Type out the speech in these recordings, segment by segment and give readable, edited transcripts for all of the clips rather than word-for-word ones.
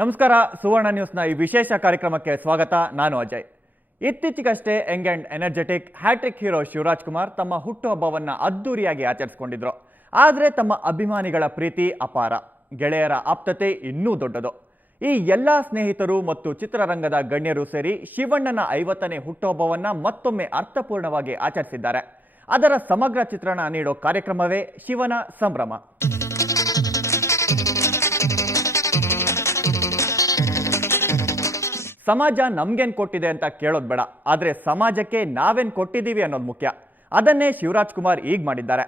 ನಮಸ್ಕಾರ. ಸುವರ್ಣ ನ್ಯೂಸ್ನ ಈ ವಿಶೇಷ ಕಾರ್ಯಕ್ರಮಕ್ಕೆ ಸ್ವಾಗತ. ನಾನು ಅಜಯ್. ಇತ್ತೀಚೆಗಷ್ಟೇ young and energetic hat-trick hero Shivaraj Kumar ತಮ್ಮ ಹುಟ್ಟುಹಬ್ಬವನ್ನು ಅದ್ದೂರಿಯಾಗಿ ಆಚರಿಸಿಕೊಂಡಿದ್ರು. ಆದರೆ ತಮ್ಮ ಅಭಿಮಾನಿಗಳ ಪ್ರೀತಿ ಅಪಾರ, ಗೆಳೆಯರ ಆಪ್ತತೆ ಇನ್ನೂ ದೊಡ್ಡದು. ಈ ಎಲ್ಲ ಸ್ನೇಹಿತರು ಮತ್ತು ಚಿತ್ರರಂಗದ ಗಣ್ಯರು ಸೇರಿ ಶಿವಣ್ಣನ 50ನೇ ಹುಟ್ಟುಹಬ್ಬವನ್ನು ಮತ್ತೊಮ್ಮೆ ಅರ್ಥಪೂರ್ಣವಾಗಿ ಆಚರಿಸಿದ್ದಾರೆ. ಅದರ ಸಮಗ್ರ ಚಿತ್ರಣ ನೀಡೋ ಕಾರ್ಯಕ್ರಮವೇ ಶಿವನ ಸಂಭ್ರಮ. ಸಮಾಜ ನಮ್ಗೇನ್ ಕೊಟ್ಟಿದೆ ಅಂತ ಕೇಳೋದು ಬೇಡ, ಆದರೆ ಸಮಾಜಕ್ಕೆ ನಾವೇನ್ ಕೊಟ್ಟಿದ್ದೀವಿ ಅನ್ನೋದು ಮುಖ್ಯ. ಅದನ್ನೇ ಶಿವರಾಜ್ ಕುಮಾರ್ ಈಗ ಮಾಡಿದ್ದಾರೆ.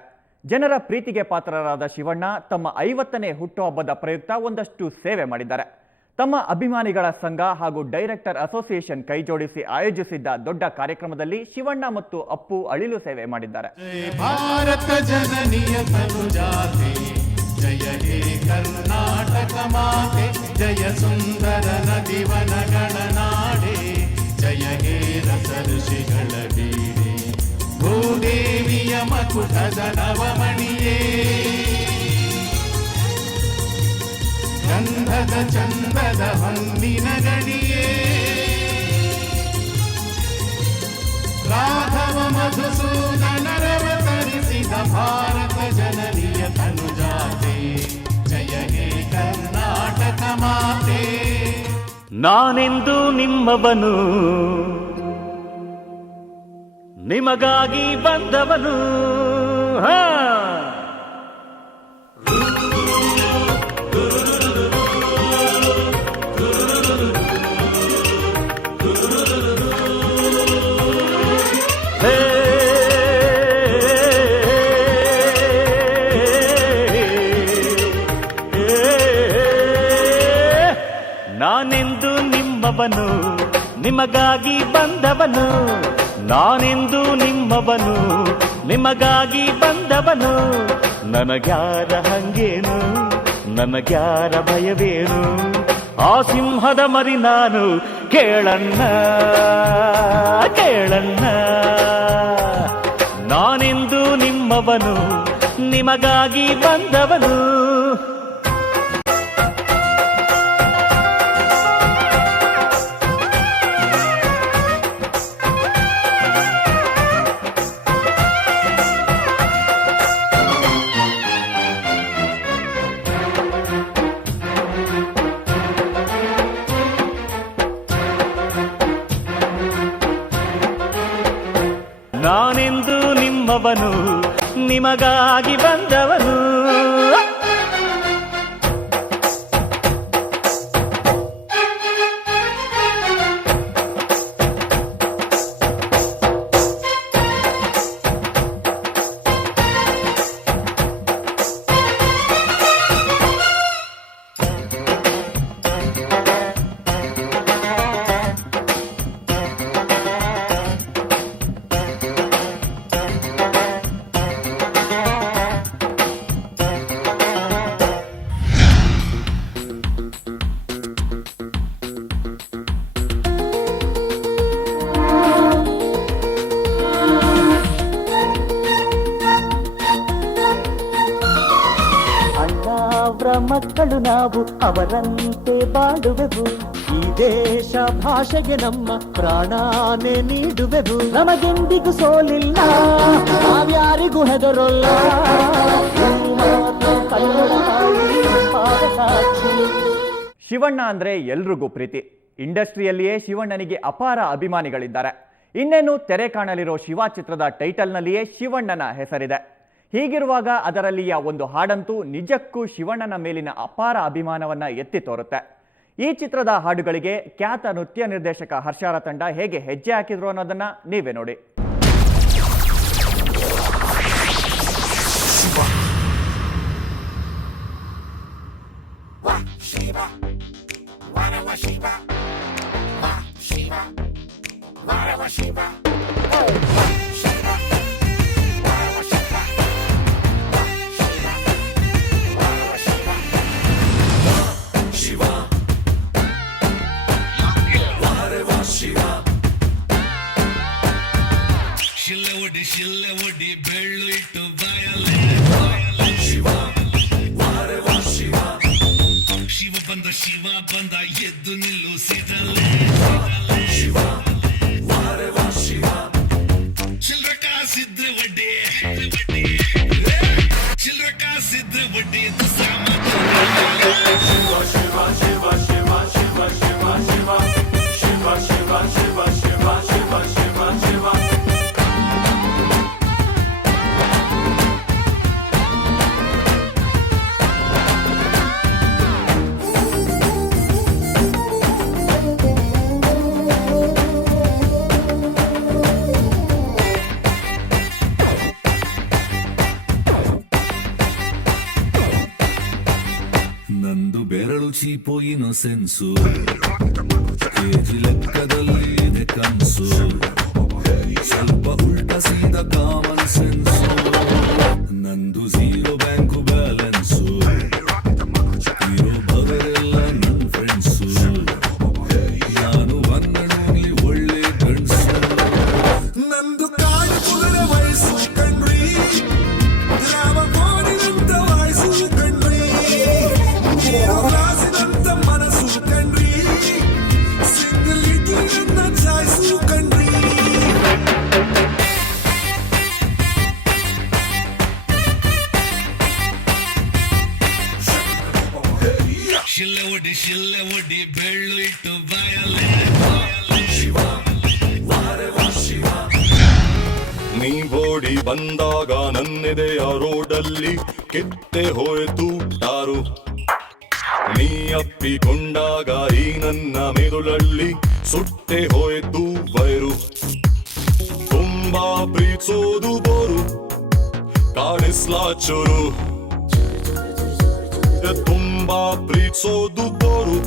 ಜನರ ಪ್ರೀತಿಗೆ ಪಾತ್ರರಾದ ಶಿವಣ್ಣ ತಮ್ಮ 50ನೇ ಹುಟ್ಟುಹಬ್ಬದ ಪ್ರಯುಕ್ತ ಒಂದಷ್ಟು ಸೇವೆ ಮಾಡಿದ್ದಾರೆ. ತಮ್ಮ ಅಭಿಮಾನಿಗಳ ಸಂಘ ಹಾಗೂ ಡೈರೆಕ್ಟರ್ ಅಸೋಸಿಯೇಷನ್ ಕೈ ಜೋಡಿಸಿ ಆಯೋಜಿಸಿದ್ದ ದೊಡ್ಡ ಕಾರ್ಯಕ್ರಮದಲ್ಲಿ ಶಿವಣ್ಣ ಮತ್ತು ಅಪ್ಪು ಅಳಿಲು ಸೇವೆ ಮಾಡಿದ್ದಾರೆ. ಭಾರತ ಜನನಿಯ ತನುಜಾತೆ ಜಯ ಹೇ ಕರ್ನಾಟಕ ಮಾತೆ, ಜಯ ಸುಂದರ ನದಿವನಗಳ ನಾಡೆ, ಜಯ ಹೇ ರಸಋಷಿಗಳ ಬೀಡೆ, ಭೂದೇವಿಯ ಮಕುಟದ ನವಮಣಿಯೇ, ಗಂಧದ ಚಂದದ ಹೊನ್ನಿನ ಗಣಿಯೇ, ರಾಘವ ಮಧುಸೂದನರವತರಿಸಿದ ಭಾರತ ಜನನಿಯ ತನುಜಾತೆ, ಜಯ ಹೇ ಕರ್ನಾಟಕ ಮಾತೆ. ನಾನೆಂದು ನಿಮ್ಮವನು, ನಿಮಗಾಗಿ ಬಂದವನು. ನಾನೆಂದು ನಿಮ್ಮವನು, ನಿಮಗಾಗಿ ಬಂದವನು. ನಾನೆಂದು ನಿಮ್ಮವನು, ನಿಮಗಾಗಿ ಬಂದವನು. ನನಗ್ಯಾರ ಹಂಗೇನು, ನನಗ್ಯಾರ ಭಯವೇನು, ಆ ಸಿಂಹದ ಮರಿ ನಾನು ಕೇಳಣ್ಣ ಕೇಳಣ್ಣ. ನಾನೆಂದು ನಿಮ್ಮವನು, ನಿಮಗಾಗಿ ಬಂದವನು. ನಾನೆಂದು ನಿಮ್ಮವನು, ನಿಮಗಾಗಿ ಬಂದವನು. ಮಕ್ಕಳು ನಾವು, ಅವರಂತೆ ಬಾಳುವೆವು. ಈ ದೇಶ ಭಾಷೆಗೆ ನಮ್ಮ ಪ್ರಾಣಾನೇ ನೀಡುವೆವು. ನಮಗೆಂದಿಗೂ ಸೋಲಿಲ್ಲ, ನಾವ್ಯಾರಿಗೂ ಹೆದರೋಲ್ಲ. ಶಿವಣ್ಣ ಅಂದ್ರೆ ಎಲ್ರಿಗೂ ಪ್ರೀತಿ. ಇಂಡಸ್ಟ್ರಿಯಲ್ಲಿಯೇ ಶಿವಣ್ಣನಿಗೆ ಅಪಾರ ಅಭಿಮಾನಿಗಳಿದ್ದಾರೆ. ಇನ್ನೇನು ತೆರೆ ಕಾಣಲಿರೋ ಶಿವ ಚಿತ್ರದ ಟೈಟಲ್ನಲ್ಲಿಯೇ ಶಿವಣ್ಣನ ಹೆಸರಿದೆ. ಹೀಗಿರುವಾಗ ಅದರಲ್ಲಿಯ ಒಂದು ಹಾಡಂತೂ ನಿಜಕ್ಕೂ ಶಿವಣ್ಣನ ಮೇಲಿನ ಅಪಾರ ಅಭಿಮಾನವನ್ನ ಎತ್ತಿ ತೋರುತ್ತೆ. ಈ ಚಿತ್ರದ ಹಾಡುಗಳಿಗೆ ಖ್ಯಾತ ನೃತ್ಯ ನಿರ್ದೇಶಕ ಹರ್ಷಾರ ತಂಡ ಹೇಗೆ ಹೆಜ್ಜೆ ಹಾಕಿದ್ರು ಅನ್ನೋದನ್ನ ನೀವೇ ನೋಡಿ. ಚೀಪೋ ಇನೋಸೆನ್ಸು ಕೆಜಿ ಲೆಕ್ಕದಲ್ಲಿ ಇದೆ ಕನ್ಸು ಸ್ವಲ್ಪ ಉಲ್ಟ ಸೀದ ಕಾಮನ್ ಸೆನ್ಸು ನಂದು ಝೀರೋ ಬ್ಯಾಂಕು ಬ್ಯಾಲೆನ್ಸು ಇರೋ ಬಗರೆಲ್ಲ ನನ್ನ ಫ್ರೆಂಡ್ಸು ನಾನು ಬಂದಣಿ ಒಳ್ಳೆ ಗಂಡ್ಸು ನಂದು ಕಾಡು ಕುದುರ ವಯಸ್ಸು ಕಣ್ರಿ ದ್ರಾವ ಕೋಡಿನಂತ ವಾಯ್ಸು ಕಣ್ರಿ ರಾಸಿನಂತ ಮನಸ್ಸು ಕಣ್ರಿ ಸಿಂಗಲ್ ಇಡ್ಲಿ ನನ್ನ ಚಾಯ್ಸು ಕಣ್ರಿ ಶಿಲ್ಲೆ ಒಡ್ಡಿ ಬೆಳ್ಳು ಇಟ್ಟು ಬಾಯಲ್ಲೇ ನೀ ಓಡಿ ಬಂದಾಗ ನನ್ನೆದೆಯ ರೋಡಲ್ಲಿ ಕಿತ್ತೆ ಹೋಯ್ತು ಟಾರು ನೀ ಅಪ್ಪಿಕೊಂಡಾಗ ಈ ನನ್ನ ಮೆದುಳಲ್ಲಿ ಸುಟ್ಟೆ ಹೋಯ್ತು ವೈರು ತುಂಬಾ ಪ್ರೀತಿಸೋದು ಬೋರು ಕಾಡಿಸ್ಲಾ ಚೂರು ತುಂಬಾ ಪ್ರೀತಿಸೋದು ಬೋರು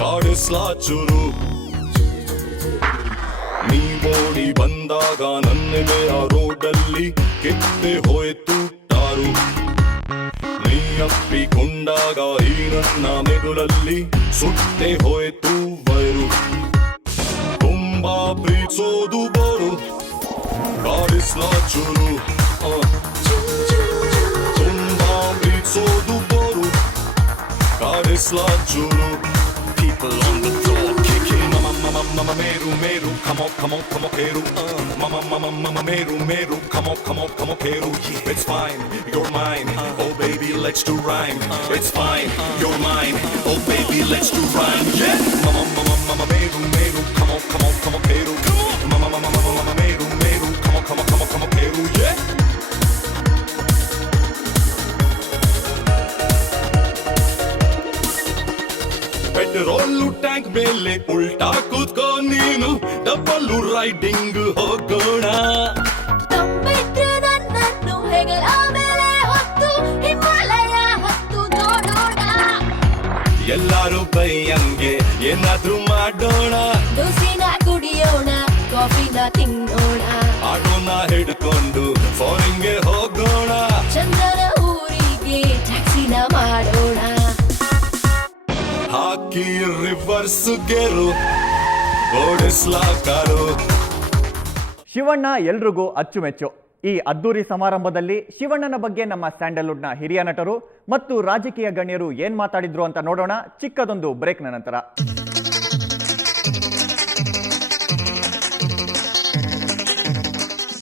ಕಾಡಿಸ್ಲಾ ಚೂರು ನೀ ಓಡಿ ಬಂದಾಗ ನನ್ನೆದೆಯ ರೋಡಲ್ಲಿ ಕಿತ್ತೆ ಹೋಯ್ತು ಟಾರು ನೀ ಅಪ್ಪಿಕೊಂಡಾಗ ಈ ನನ್ನ ಮೆದುಳಲ್ಲಿ ಸುಟ್ಟೆ ಹೋಯ್ತು ವೈರು ತುಂಬಾ ಪ್ರೀತಿಸೋದು ಬೋರು ಕಾಡಿಸ್ಲಾ ಚೂರು ತುಂಬಾ ಪ್ರೀತಿಸೋದು ಬೋರು ಕಾಡಿಸ್ಲಾ ಚೂರು People on the floor kicking Mama meru meru come on keru Mama meru come on keru It's fine you're mine oh baby let's do rhyme It's fine you're mine oh baby let's do rhyme yeah Mama meru come on keru Mama meru come on keru yeah petrol tank ಮೇಲೆ ಉಲ್ಟಾ ಕೂತ್ಕೋ ನೀನು double riding ಹೋಗೋಣ ತಂಬಿಟ್ಟು ನನ್ನನ್ನು ಹೆಗಲ ಮೇಲೆ ಹೊತ್ತು ಹಿಮಾಲಯ ಹತ್ತು ನೋಡೋಣ ಎಲ್ಲಾರು ಬೈಯಂಗೆ ಏನಾದ್ರೂ ಮಾಡೋಣ ದೋಸಿನ ಕುಡಿಯೋಣ ಕಾಫಿನ ತಿನ್ನೋಣ ಆಟೋನ ಹಿಡ್ಕೊಂಡು ಫಾರಿನ್ಗೆ ಹೋಗೋಣ ಚಂದನ ಊರಿಗೆ ಟ್ಯಾಕ್ಸಿನ ಮಾಡೋಣ ಹಾಕಿ ರಿವರ್ಸ್ ಗೆರು ಓಡಿಸ್ಲಾ ಕಾರು ಶಿವಣ್ಣ ಎಲ್ರಿಗೂ ಅಚ್ಚುಮೆಚ್ಚು. ಈ ಅದ್ದೂರಿ ಸಮಾರಂಭದಲ್ಲಿ ಶಿವಣ್ಣನ ಬಗ್ಗೆ ನಮ್ಮ ಸ್ಯಾಂಡಲ್ವುಡ್ನ ಹಿರಿಯ ನಟರು ಮತ್ತು ರಾಜಕೀಯ ಗಣ್ಯರು ಏನ್ ಮಾತಾಡಿದ್ರು ಅಂತ ನೋಡೋಣ ಚಿಕ್ಕದೊಂದು ಬ್ರೇಕ್ನ ನಂತರ.